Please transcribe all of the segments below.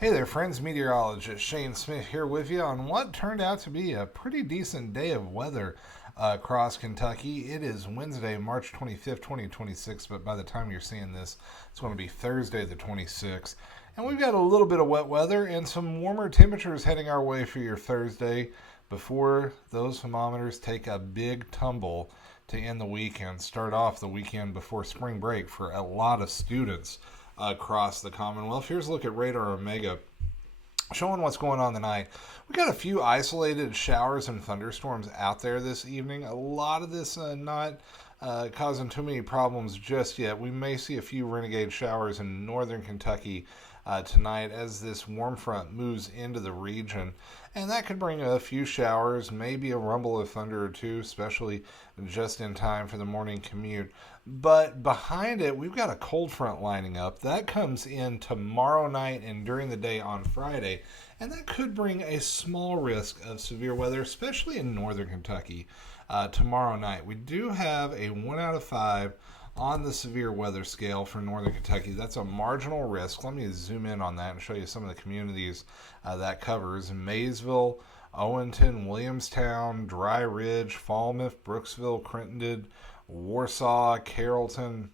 Hey there, friends. Meteorologist Shane Smith here with you on what turned out to be a pretty decent day of weather across Kentucky. It is Wednesday, March 25th, 2026, but by the time you're seeing this, it's going to be Thursday, the 26th. And we've got a little bit of wet weather and some warmer temperatures heading our way for your Thursday before those thermometers take a big tumble to end the weekend. Start off the weekend before spring break for a lot of students across the Commonwealth. Here's a look at Radar Omega showing what's going on tonight. We got a few isolated showers and thunderstorms out there this evening. A lot of this not causing too many problems just yet. We may see a few renegade showers in northern Kentucky tonight as this warm front moves into the region. And that could bring a few showers, maybe a rumble of thunder or two, especially just in time for the morning commute. But behind it, we've got a cold front lining up. That comes in tomorrow night and during the day on Friday. And that could bring a small risk of severe weather, especially in northern Kentucky tomorrow night. We do have a 1 out of 5 on the severe weather scale for northern Kentucky. That's a marginal risk. Let me zoom in on that and show you some of the communities that covers. Maysville, Owenton, Williamstown, Dry Ridge, Falmouth, Brooksville, Crittenden, Warsaw, Carrollton,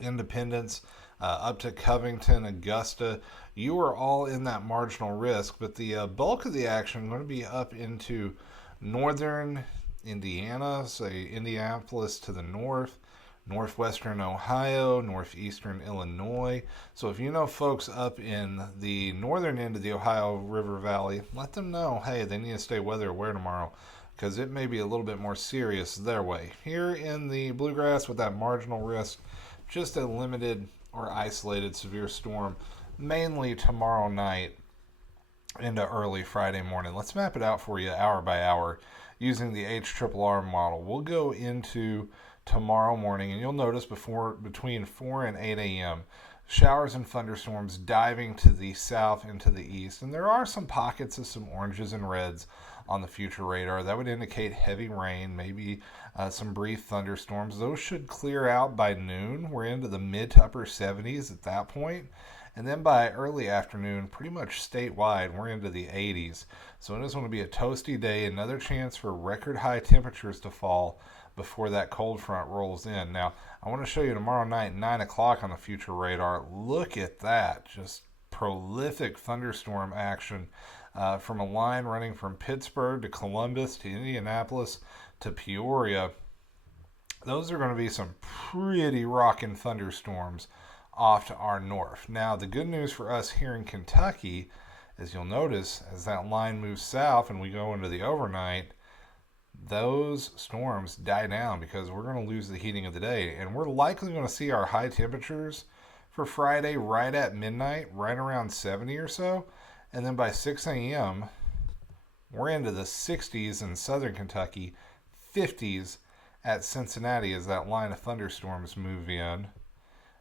Independence, up to Covington, Augusta. You are all in that marginal risk, but the bulk of the action is going to be up into northern Indiana, say Indianapolis to the north, northwestern Ohio, northeastern Illinois. So if you know folks up in the northern end of the Ohio River Valley, let them know, hey, they need to stay weather aware tomorrow because it may be a little bit more serious their way. Here in the bluegrass with that marginal risk, just a limited or isolated severe storm, mainly tomorrow night into early Friday morning. Let's map it out for you hour by hour using the HRRR model. We'll go into tomorrow morning, and you'll notice between 4 and 8 a.m. showers and thunderstorms diving to the south and to the east, and there are some pockets of some oranges and reds on the future radar that would indicate heavy rain, maybe some brief thunderstorms. Those should clear out by noon. We're into the mid to upper 70s at that point. And then by early afternoon, pretty much statewide, we're into the 80s. So it is going to be a toasty day, another chance for record high temperatures to fall before that cold front rolls in. Now, I want to show you tomorrow night, 9 o'clock on the future radar. Look at that. Just prolific thunderstorm action from a line running from Pittsburgh to Columbus to Indianapolis to Peoria. Those are going to be some pretty rockin' thunderstorms off to our north. Now, the good news for us here in Kentucky, as you'll notice, as that line moves south and we go into the overnight, those storms die down because we're going to lose the heating of the day. And we're likely going to see our high temperatures for Friday right at midnight, right around 70 or so. And then by 6 a.m., we're into the 60s in southern Kentucky, 50s at Cincinnati as that line of thunderstorms move in.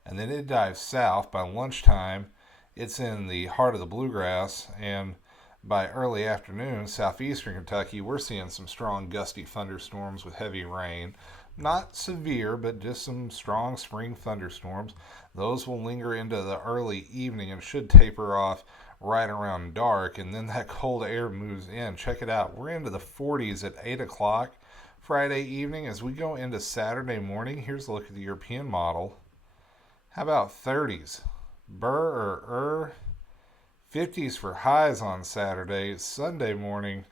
And then it dives south. By lunchtime, it's in the heart of the bluegrass, and by early afternoon, southeastern Kentucky, we're seeing some strong gusty thunderstorms with heavy rain. Not severe, but just some strong spring thunderstorms. Those will linger into the early evening and should taper off right around dark, and then that cold air moves in. Check it out. We're into the 40s at 8 o'clock Friday evening. As we go into Saturday morning, here's a look at the European model. How about 30s? Burr or 50s for highs on Saturday. Sunday morning,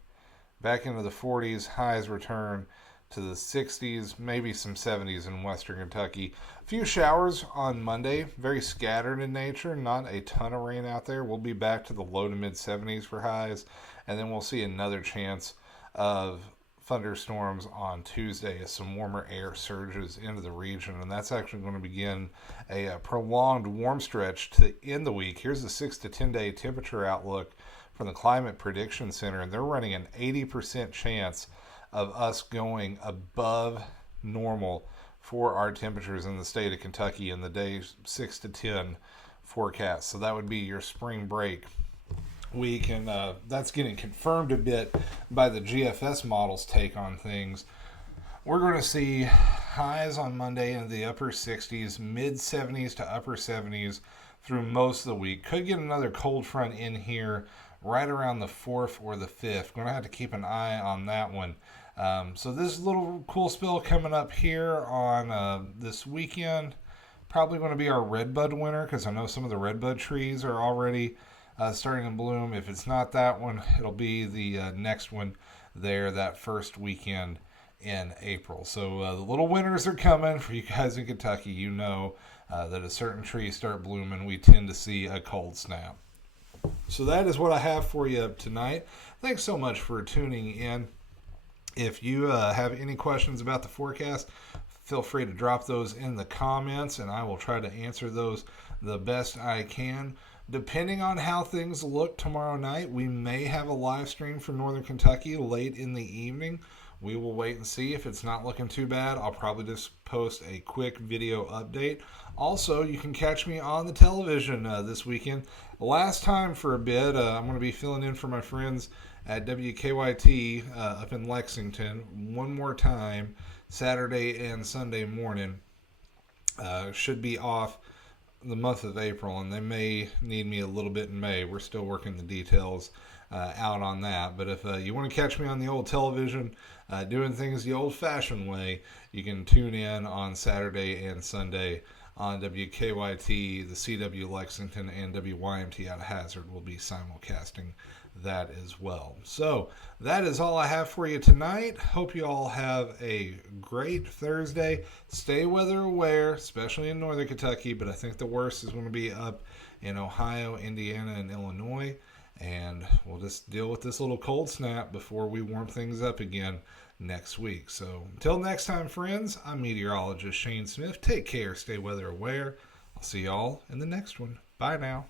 back into the 40s. Highs return to the 60s, maybe some 70s in western Kentucky. A few showers on Monday, very scattered in nature, not a ton of rain out there. We'll be back to the low to mid 70s for highs, and then we'll see another chance of thunderstorms on Tuesday as some warmer air surges into the region, and that's actually going to begin a prolonged warm stretch to end the week. Here's the 6 to 10 day temperature outlook from the Climate Prediction Center, and they're running an 80% chance of us going above normal for our temperatures in the state of Kentucky in the day 6 to 10 forecast. So that would be your spring break week, and that's getting confirmed a bit by the GFS model's take on things. We're going to see highs on Monday in the upper 60s, mid 70s to upper 70s through most of the week. Could get another cold front in here right around the 4th or the 5th. Going to have to keep an eye on that one. So this little cool spell coming up here on this weekend, probably going to be our redbud winter, because I know some of the redbud trees are already starting to bloom. If it's not that one, it'll be the next one there, that first weekend in April. So the little winters are coming for you guys in Kentucky. You know that as certain trees start blooming, we tend to see a cold snap. So that is what I have for you tonight. Thanks so much for tuning in. If you have any questions about the forecast, feel free to drop those in the comments, and I will try to answer those the best I can. Depending on how things look tomorrow night, we may have a live stream from Northern Kentucky late in the evening. We will wait and see. If it's not looking too bad, I'll probably just post a quick video update. Also, you can catch me on the television this weekend. Last time for a bit, I'm going to be filling in for my friends at WKYT up in Lexington one more time, Saturday and Sunday morning. Should be off the month of April, and they may need me a little bit in May. We're still working the details out on that. But if you want to catch me on the old television doing things the old-fashioned way, you can tune in on Saturday and Sunday on WKYT. The CW Lexington and WYMT out of Hazard will be simulcasting that as well. So that is all I have for you tonight. Hope you all have a great Thursday. Stay weather aware, especially in Northern Kentucky, but I think the worst is going to be up in Ohio, Indiana, and Illinois. And we'll just deal with this little cold snap before we warm things up again next week. So until next time, friends, I'm meteorologist Shane Smith. Take care, stay weather aware. I'll see y'all in the next one. Bye now.